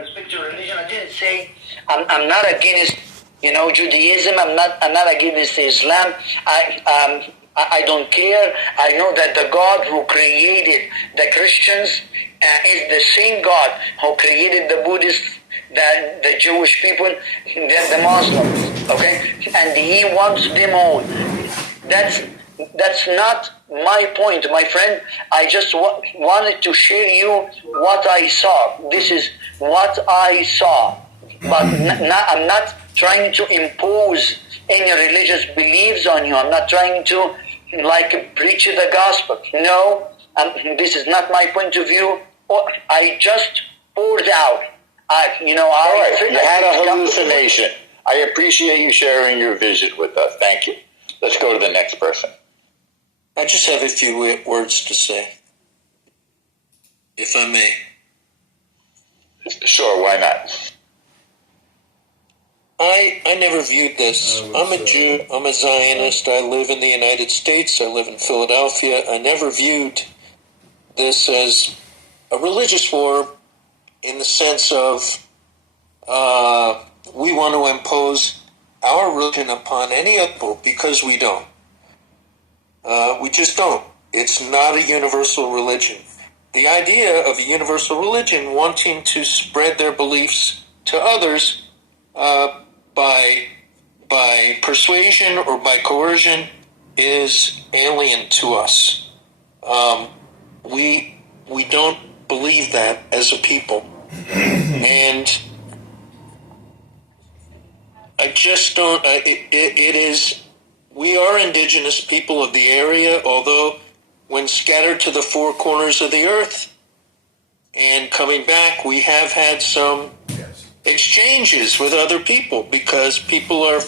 respect your religion. I didn't say I'm not against Judaism. I'm not against Islam. I don't care. I know that the God who created the Christians is the same God who created the Buddhists, the Jewish people, the Muslims. Okay, and He wants them all. That's not my point, my friend. I just wanted to share you what I saw. This is what I saw. But I'm not trying to impose any religious beliefs on you. I'm not trying to preach the gospel. No, this is not my point of view. I just poured out. You had a hallucination. I appreciate you sharing your vision with us. Thank you. Let's go to the next person. I just have a few words to say, if I may. Sure, why not? I never viewed this. I'm a Jew. I'm a Zionist. I live in the United States. I live in Philadelphia. I never viewed this as a religious war in the sense of we want to impose our religion upon any other people, because we don't. We just don't. It's not a universal religion. The idea of a universal religion wanting to spread their beliefs to others by persuasion or by coercion is alien to us. We don't believe that as a people. And I just don't. We are indigenous people of the area, although when scattered to the four corners of the earth and coming back, we have had some exchanges with other people because people are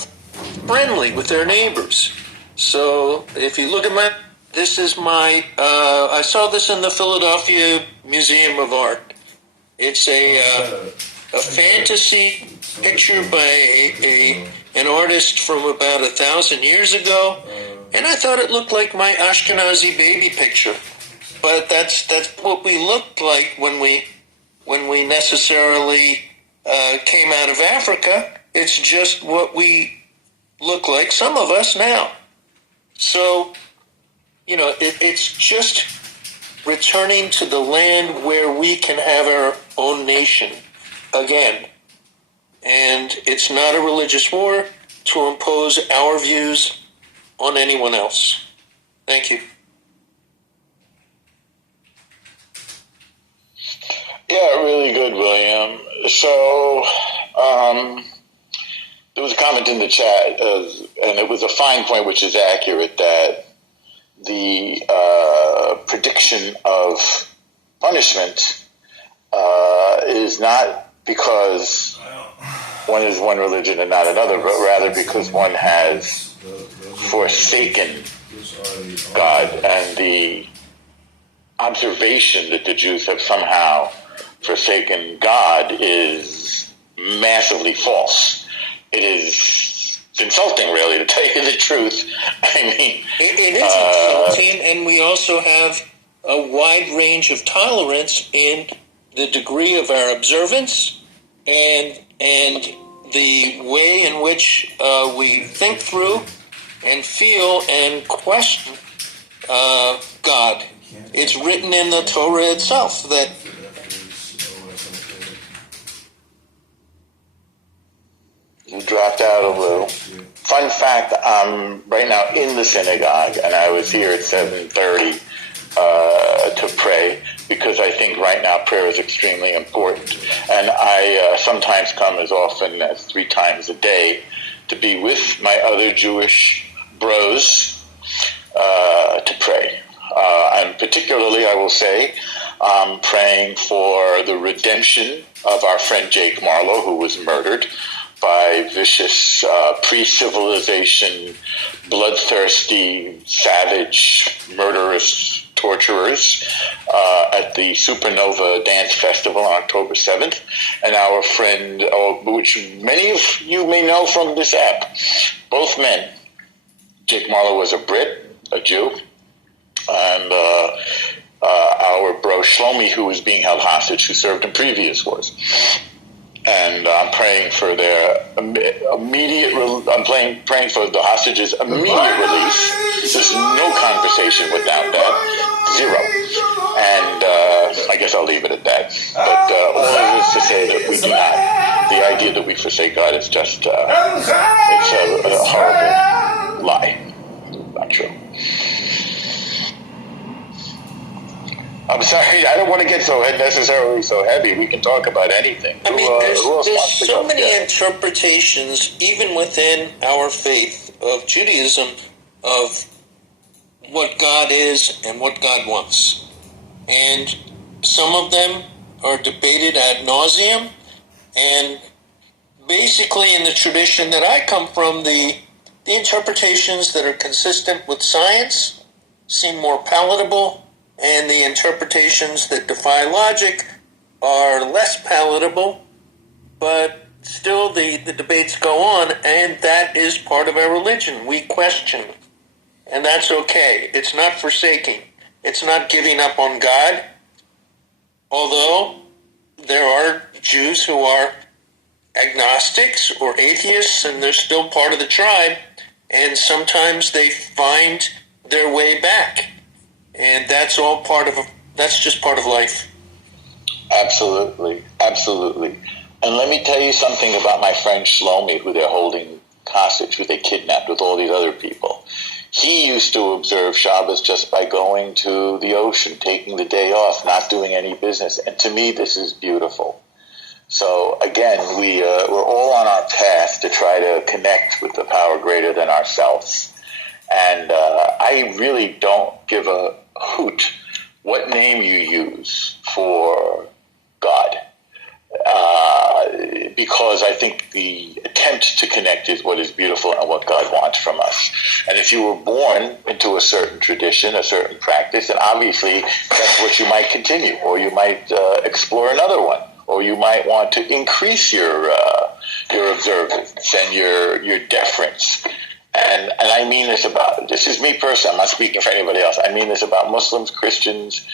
friendly with their neighbors. So if you look at this is my, I saw this in the Philadelphia Museum of Art. It's a fantasy picture by an artist from about 1,000 years ago, and I thought it looked like my Ashkenazi baby picture. But that's what we looked like when we necessarily came out of Africa. It's just what we look like, some of us now. So, it's just returning to the land where we can have our own nation again. And it's not a religious war to impose our views on anyone else. Thank you. Yeah, really good, William. So, there was a comment in the chat, and it was a fine point, which is accurate, that the prediction of punishment is not because one is one religion and not another, but rather because one has forsaken God, and the observation that the Jews have somehow forsaken God is massively false. It is insulting, really, to tell you the truth. I mean, it is insulting, and we also have a wide range of tolerance in the degree of our observance and the way in which we think through and feel and question God. It's written in the Torah itself that you dropped out a little. Fun fact, I'm right now in the synagogue, and I was here at 7:30 to pray, because I think right now prayer is extremely important. And I sometimes come as often as 3 times a day to be with my other Jewish bros to pray. And particularly, I will say, I'm praying for the redemption of our friend Jake Marlowe, who was murdered by vicious pre-civilization, bloodthirsty, savage, murderous torturers at the Supernova Dance Festival on October 7th. And our friend, which many of you may know from this app, both men. Jake Marlowe was a Brit, a Jew, and our bro Shlomi, who was being held hostage, who served in previous wars. And I'm praying for their immediate. I'm praying for the hostages' immediate release. There's no conversation without that, zero. And I guess I'll leave it at that. But all of this to say that we do not. The idea that we forsake God is just it's a horrible lie. Not true. I'm sorry, I don't want to get necessarily so heavy. We can talk about anything. I mean, there's so many interpretations, even within our faith of Judaism, of what God is and what God wants. And some of them are debated ad nauseum. And basically, in the tradition that I come from, the interpretations that are consistent with science seem more palatable, and the interpretations that defy logic are less palatable, but still the debates go on, and that is part of our religion. We question, and that's okay. It's not forsaking. It's not giving up on God, although there are Jews who are agnostics or atheists, and they're still part of the tribe, and sometimes they find their way back. And that's just part of life. Absolutely, absolutely. And let me tell you something about my friend Shlomi, who they're holding hostage, who they kidnapped with all these other people. He used to observe Shabbos just by going to the ocean, taking the day off, not doing any business. And to me, this is beautiful. So again, we're all on our path to try to connect with the power greater than ourselves. And I really don't give a hoot what name you use for God, because I think the attempt to connect is what is beautiful and what God wants from us. And if you were born into a certain tradition, a certain practice, then obviously that's what you might continue, or you might explore another one, or you might want to increase your observance and your deference. And I mean this is me personally, I'm not speaking for anybody else. I mean this about Muslims, Christians,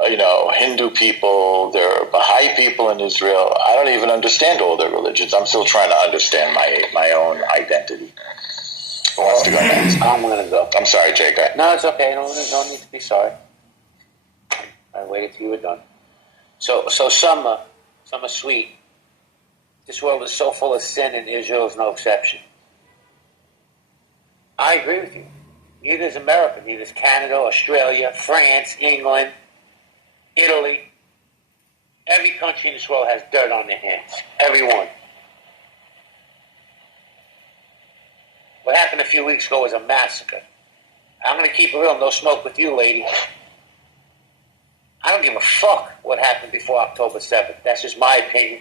Hindu people, there are Baha'i people in Israel. I don't even understand all their religions. I'm still trying to understand my own identity. Who wants to go next? I'm going to go. I'm sorry, Jake. No, it's okay. No need to be sorry. I waited till you were done. So some are sweet. This world is so full of sin, and Israel is no exception. I agree with you. Neither is America. Neither is Canada, Australia, France, England, Italy. Every country in this world has dirt on their hands. Everyone. What happened a few weeks ago was a massacre. I'm going to keep it real. No smoke with you, lady. I don't give a fuck what happened before October 7th. That's just my opinion.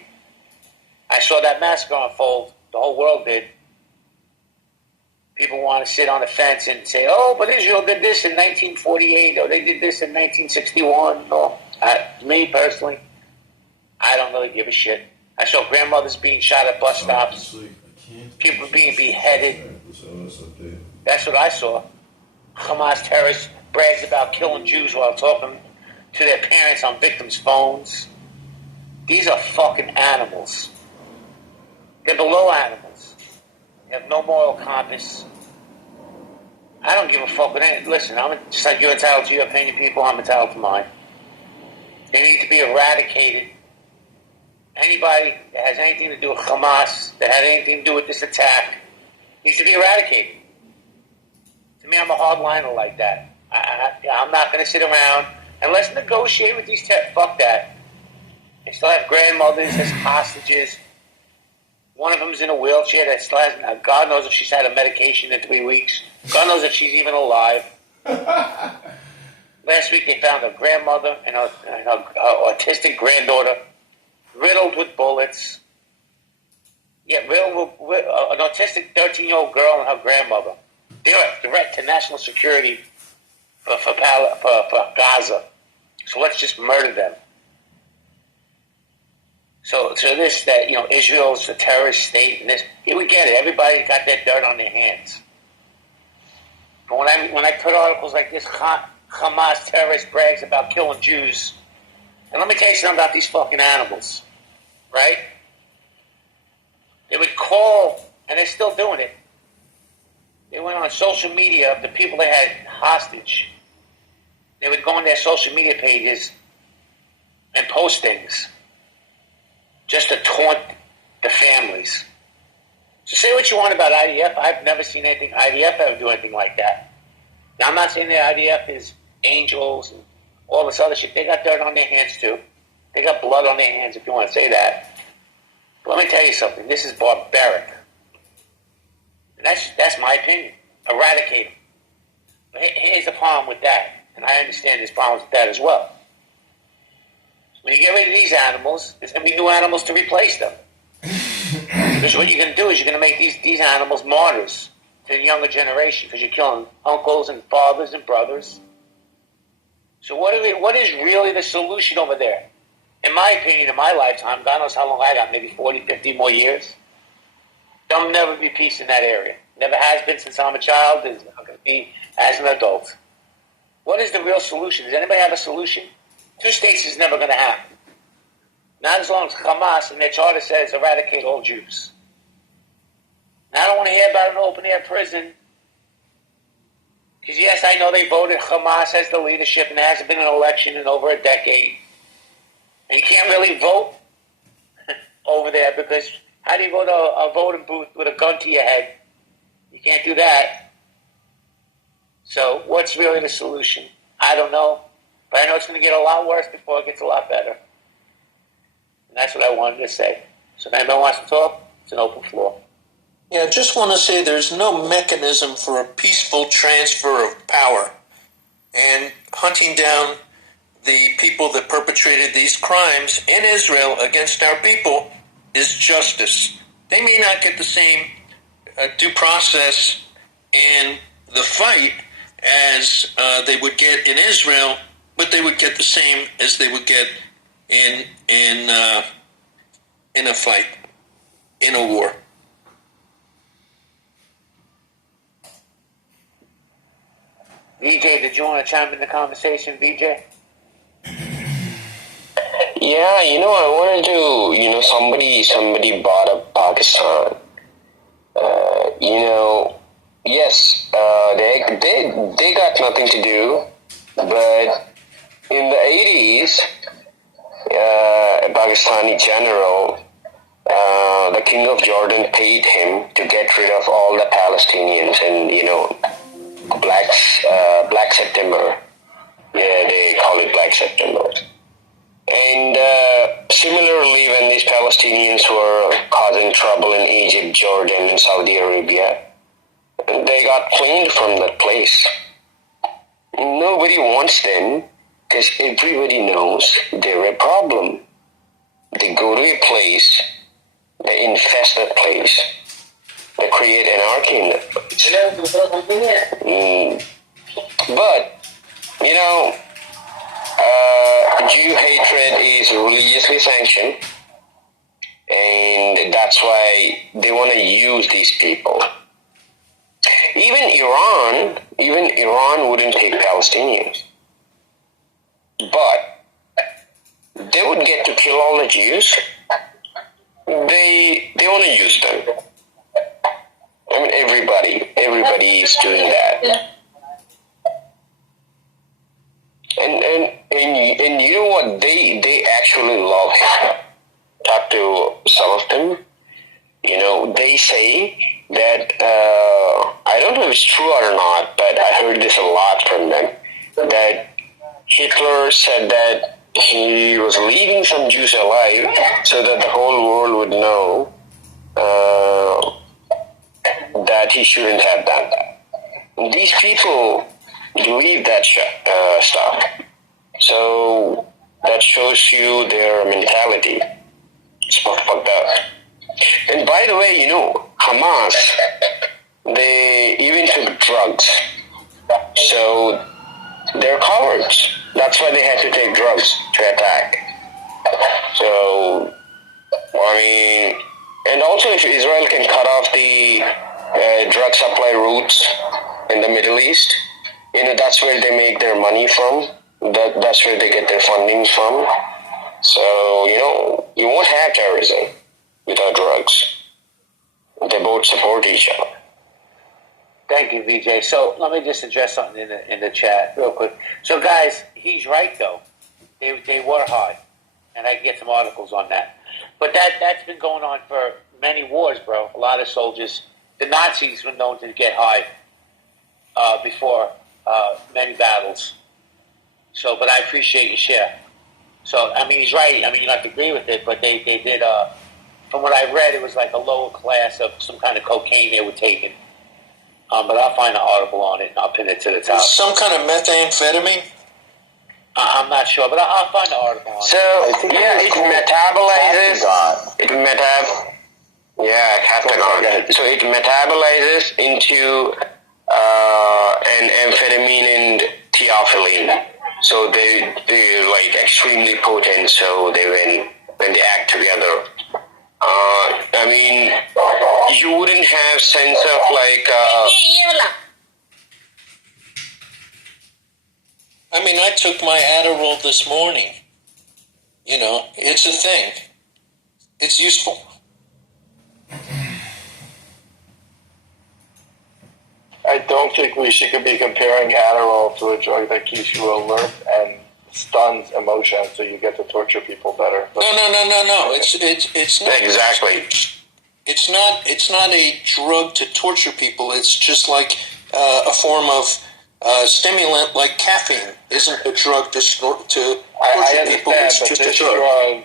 I saw that massacre unfold. The whole world did. People want to sit on the fence and say, oh, but Israel did this in 1948, or they did this in 1961. No, me personally, I don't really give a shit. I saw grandmothers being shot at bus stops. People being beheaded. That's what I saw. Hamas terrorists brags about killing Jews while talking to their parents on victims' phones. These are fucking animals. They're below animals. They have no moral compass. I don't give a fuck with anything. Listen, just like you're entitled to your opinion, people, I'm entitled to mine. They need to be eradicated. Anybody that has anything to do with Hamas, that had anything to do with this attack, needs to be eradicated. To me, I'm a hardliner like that. I'm not going to sit around and let's negotiate with these terrorists. Fuck that. They still have grandmothers as hostages. One of them's in a wheelchair that still has, God knows if she's had a medication in 3 weeks. God knows if she's even alive. Last week they found her grandmother and her autistic granddaughter riddled with bullets. Yeah, riddled with an autistic 13-year-old girl and her grandmother. They're a threat to national security for Gaza. So let's just murder them. So this, that, Israel's a terrorist state, and this, we get it. Everybody got their dirt on their hands. But when I put articles like this, Hamas terrorist brags about killing Jews. And let me tell you something about these fucking animals, right? They would call, and they're still doing it. They went on social media of the people they had hostage. They would go on their social media pages and post things just to taunt the families. So say what you want about IDF. I've never seen anything IDF ever do anything like that. Now, I'm not saying that IDF is angels and all this other shit. They got dirt on their hands too. They got blood on their hands, if you want to say that. But let me tell you something. This is barbaric. And that's my opinion. Eradicate them. But here's the problem with that. And I understand there's problems with that as well. When you get rid of these animals, there's going to be new animals to replace them. Because what you're going to do is you're going to make these animals martyrs to the younger generation because you're killing uncles and fathers and brothers. So what is really the solution over there? In my opinion, in my lifetime, God knows how long I got, maybe 40, 50 more years, there'll never be peace in that area. Never has been since I'm a child. There's not going to be as an adult. What is the real solution? Does anybody have a solution? 2 states is never going to happen. Not as long as Hamas and their charter says eradicate all Jews. Now, I don't want to hear about an open-air prison. Because, yes, I know they voted Hamas as the leadership and there hasn't been an election in over a decade. And you can't really vote over there because how do you go to a voting booth with a gun to your head? You can't do that. So what's really the solution? I don't know. But I know it's going to get a lot worse before it gets a lot better. And that's what I wanted to say. So if anybody wants to talk, it's an open floor. Yeah, I just want to say there's no mechanism for a peaceful transfer of power. And hunting down the people that perpetrated these crimes in Israel against our people is justice. They may not get the same due process and the fight as they would get in Israel, but they would get the same as they would get in a fight, in a war. VJ, did you want to chime in the conversation, VJ? Yeah, I wanted to, somebody brought up Pakistan. Yes, they got nothing to do, but in the 80s, a Pakistani general, the king of Jordan paid him to get rid of all the Palestinians and, Black September. Yeah, they call it Black September. And similarly, when these Palestinians were causing trouble in Egypt, Jordan, and Saudi Arabia, they got cleaned from that place. Nobody wants them because everybody knows they're a problem. They go to a place, they infest that place, they create anarchy in that place. But, Jew hatred is religiously sanctioned, and that's why they want to use these people. Even Iran wouldn't take Palestinians, but they would get to kill all the Jews. They want to use them. I mean, everybody is doing that. And you know what? They actually love him. Talk to some of them. They say that, I don't know if it's true or not, but I heard this a lot from them, that Hitler said that he was leaving some Jews alive so that the whole world would know that he shouldn't have done that. These people believe that stuff. So that shows you their mentality. It's fucked up. And by the way, Hamas, they even took drugs. So they're cowards. That's why they had to take drugs to attack. So, and also if Israel can cut off the drug supply routes in the Middle East, That's where they make their money from. That's where they get their funding from. So, you won't have terrorism without drugs. They both support each other. Thank you, VJ. So let me just address something in the chat real quick. So, guys, he's right though. They were high, and I can get some articles on that. But that's been going on for many wars, bro. A lot of soldiers, the Nazis were known to get high before many battles. So, but I appreciate your share. So, I mean, he's right. I mean, you don't have to agree with it, but they did. From what I read, it was like a lower class of some kind of cocaine they were taking. But I'll find an article on it and I'll pin it to the top. Some kind of methamphetamine? I'm not sure, but I'll find an article on it. So, it metabolizes. Captagon. So it metabolizes into an amphetamine and theophylline. So they're like extremely potent. So when they act together. I mean, you wouldn't have sense of like. I mean, I took my Adderall this morning. It's a thing. It's useful. I don't think we should be comparing Adderall to a drug that keeps you alert and stuns emotion, so you get to torture people better. No. It's not exactly. It's not a drug to torture people. It's just like a form of stimulant, like caffeine. Isn't a drug to torture people. It's but just this a drug.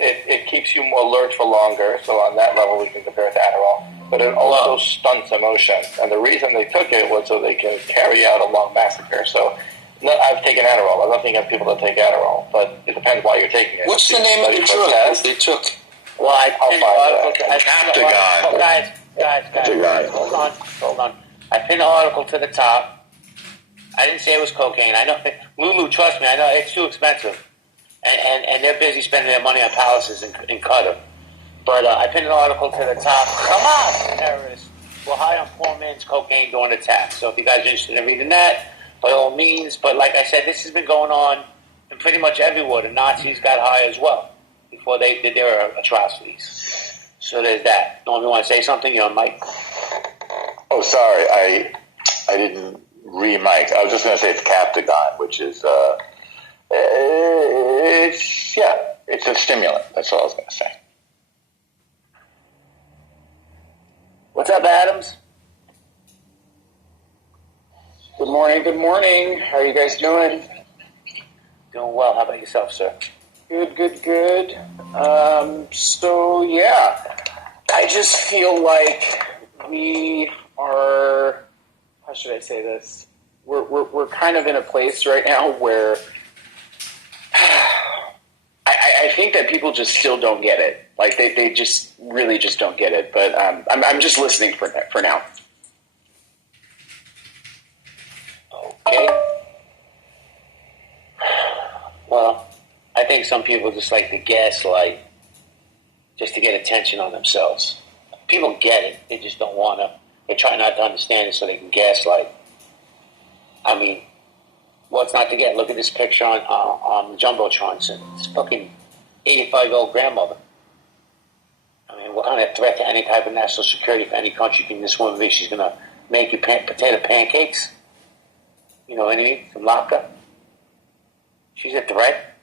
It keeps you more alert for longer. So on that level, we can compare it to Adderall. But it also stunts emotion, and the reason they took it was so they can carry out a long massacre. So. No, I've taken Adderall. I'm nothing against people that take Adderall, but it depends why you're taking it. What's the name of the drug that they took? Well, I'll find that. Guys, hold on. I pinned an article to the top. I didn't say it was cocaine. I know, Lulu, trust me, I know it's too expensive. And they're busy spending their money on palaces in Qatar. But I pinned an article to the top. Come on, terrorists. We're high on poor man's cocaine during attacks. So if you guys are interested in reading that, by all means. But like I said, this has been going on in pretty much everywhere. The Nazis got high as well before they did their atrocities. So there's that. Norm, you want to say something? You're on mic. Oh, sorry. I didn't re-mic. I was just going to say it's Captagon, which is, it's a stimulant. That's all I was going to say. What's up, Adams? Good morning. How are you guys doing? Doing well. How about yourself, sir? Good. I just feel like we are, how should I say this? We're kind of in a place right now where I think that people just still don't get it. Like they just really just don't get it. But I'm just listening for now. Okay. Well, I think some people just like to gaslight just to get attention on themselves. People get it. They just don't want to. They try not to understand it so they can gaslight. I mean, what's not to get? Look at this picture on the Jumbotron. It's fucking 85-year-old grandmother. I mean, what kind of threat to any type of national security for any country can this woman be? She's going to make you potato pancakes? You know what I mean? From Laka. She's a threat.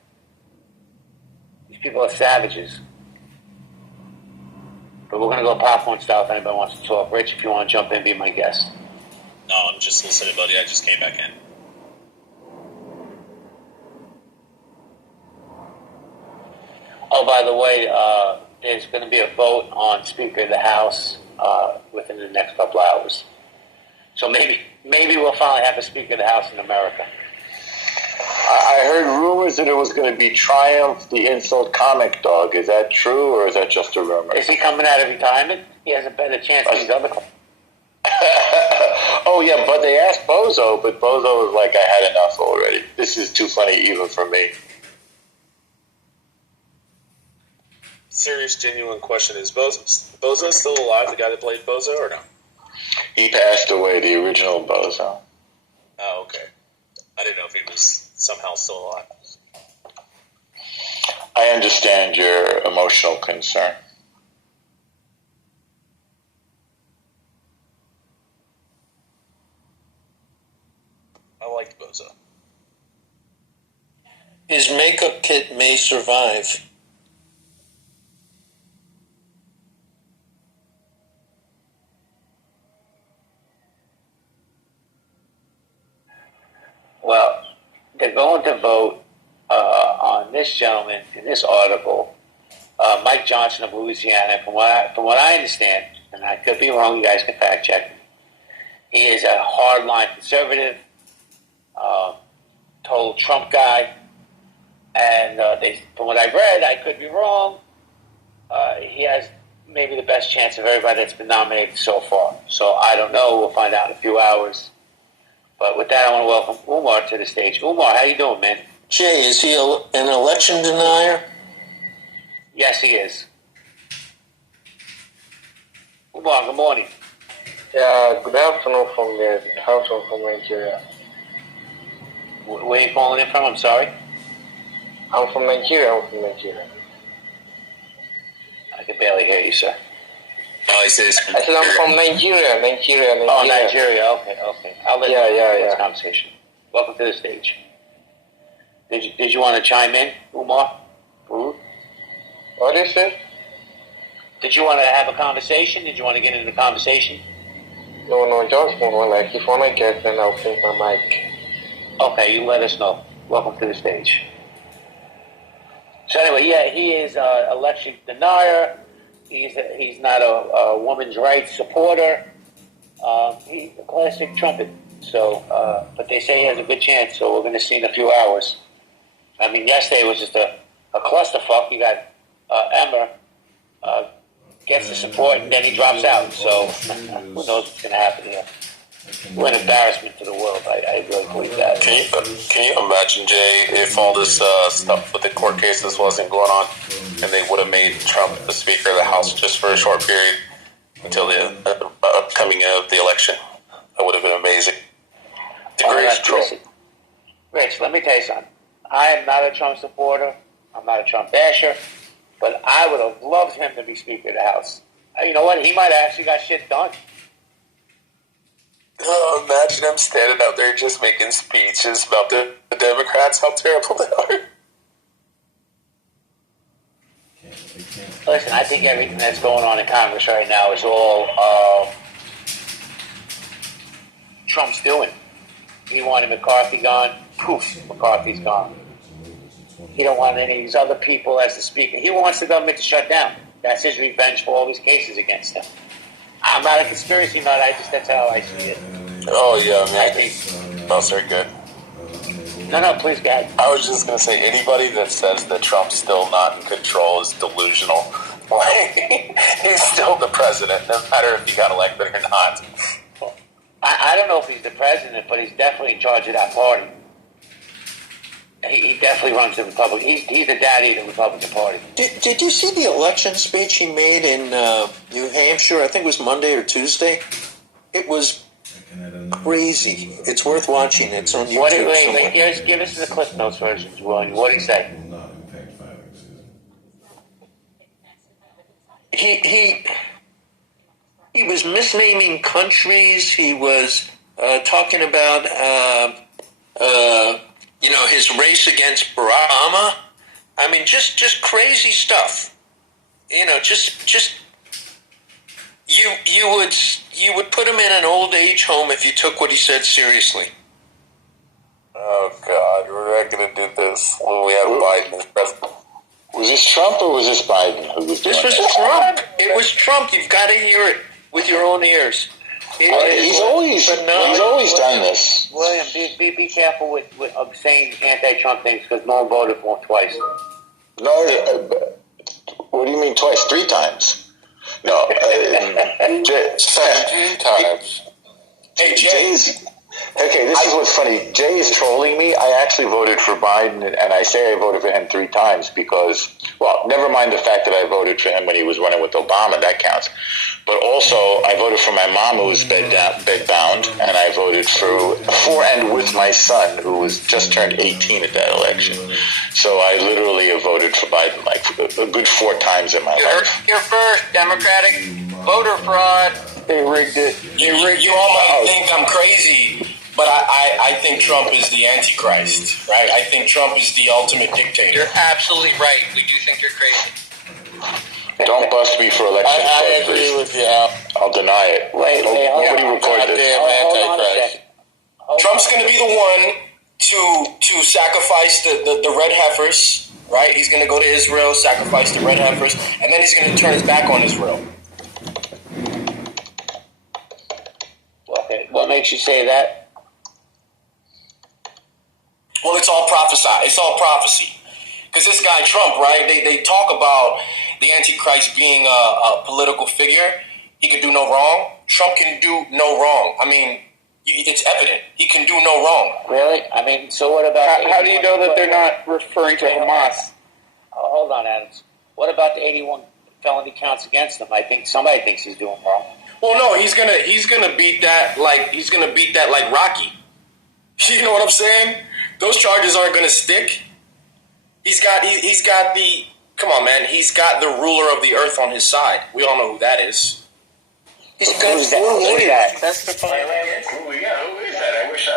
These people are savages. But we're going to go popcorn style if anybody wants to talk. Rich, if you want to jump in, be my guest. No, I'm just listening, buddy. I just came back in. Oh, by the way, there's going to be a vote on Speaker of the House within the next couple hours. So maybe we'll finally have a Speaker of the House in America. I heard rumors that it was going to be Triumph, the insult comic dog. Is that true, or is that just a rumor? Is he coming out of retirement? He has a better chance than these other. Oh, yeah, but they asked Bozo, but Bozo was like, I had enough already. This is too funny even for me. Serious, genuine question. Is Bozo still alive, the guy that played Bozo, or no? He passed away, the original Bozo. Oh, okay. somehow still alive. I understand your emotional concern. I liked Bozo. His makeup kit may survive. Well, they're going to vote on this gentleman in this article, Mike Johnson of Louisiana. From what I understand, and I could be wrong, you guys can fact check me. He is a hardline conservative, total Trump guy, and from what I've read, I could be wrong. He has maybe the best chance of everybody that's been nominated so far. So I don't know. We'll find out in a few hours. But with that, I want to welcome Umar to the stage. Umar, how you doing, man? Jay, is he an election denier? Yes, he is. Umar, good morning. Yeah, good afternoon from Nigeria. Where are you calling in from? I'm sorry. I'm from Nigeria. I can barely hear you, sir. Oh, he says. I said I'm from Nigeria. Oh, Nigeria. Okay. I'll let you know this conversation. Welcome to the stage. Did you want to chime in, Umar? What is it? Did you want to have a conversation? Did you want to get into the conversation? No, just one. Like, if when I get, then I'll take my mic. Okay, you let us know. Welcome to the stage. So anyway, yeah, he is election denier. He's not a woman's rights supporter. He's a classic trumpet. So, but they say he has a good chance. So we're going to see in a few hours. I mean, yesterday was just a clusterfuck. You got Emmer gets the support and then he drops out. So who knows what's going to happen here? We're an embarrassment to the world. I really believe that. Can you imagine, Jay, if all this stuff with the court cases wasn't going on, and they would have made Trump the Speaker of the House just for a short period until the upcoming of the election? That would have been amazing. The greatest troll. Rich, let me tell you something. I am not a Trump supporter. I'm not a Trump basher. But I would have loved him to be Speaker of the House. You know what? He might have actually got shit done. Oh, imagine him standing out there just making speeches about the Democrats, how terrible they are. Listen, I think everything that's going on in Congress right now is all Trump's doing. He wanted McCarthy gone. Poof, McCarthy's gone. He don't want any of these other people as the Speaker. He wants the government to shut down. That's his revenge for all these cases against him. I'm not a conspiracy nut. That's how I see it. Oh, yeah, man. That's very good. No, please, go ahead. I was just going to say, anybody that says that Trump's still not in control is delusional. Like, he's still the president, no matter if he got elected or not. I don't know if he's the president, but he's definitely in charge of that party. He definitely runs the Republican. He's the daddy of the Republican Party. Did you see the election speech he made in New Hampshire? I think it was Monday or Tuesday. It was crazy. It's worth watching. It's on YouTube. Wait, give us the Cliff Notes version, William. What did he say? He was misnaming countries. He was talking about his race against Barack Obama. I mean, just crazy stuff. Just you would put him in an old age home if you took what he said seriously. Oh, God, we're not going to do this when we have Biden as president. Was this Trump or was this Biden who was doing This was Trump. It was Trump. You've got to hear it with your own ears. He's always done this. William, be careful with saying anti-Trump things because no one voted for him twice. No, what do you mean twice? 3 times? No, 17 times. Jay's. Okay, this is what's funny. Jay is trolling me. I actually voted for Biden, and I say I voted for him 3 times because, well, never mind the fact that I voted for him when he was running with Obama. That counts. But also, I voted for my mom, who was bedbound, and I voted for and with my son, who was just turned 18 at that election. So I literally have voted for Biden like a good 4 times in my life. Your first Democratic voter fraud. They rigged it. You all might think I'm crazy, but I think Trump is the Antichrist, right? I think Trump is the ultimate dictator. You're absolutely right. We do think you're crazy. Don't bust me for election. I agree with you. I'll deny it. Wait, Nobody record this. Goddamn Antichrist. Trump's going to be the one to sacrifice the red heifers, right? He's going to go to Israel, sacrifice the red heifers, and then he's going to turn his back on Israel. Okay, what makes you say that? Well, it's all prophesied. It's all prophecy. Because this guy Trump, right? They talk about the Antichrist being a political figure. He can do no wrong. Trump can do no wrong. I mean, it's evident. He can do no wrong. Really? I mean, so what about... How do you know that they're not referring to Hamas? Hold on, Adams. What about the 81 felony counts against him? I think somebody thinks he's doing wrong. Well, no, he's gonna beat that like Rocky. You know what I'm saying? Those charges aren't gonna stick. He's got the, come on, man. He's got the ruler of the earth on his side. We all know who that is. He's got 4 lawyers. That's the point. Who is that? I wish I...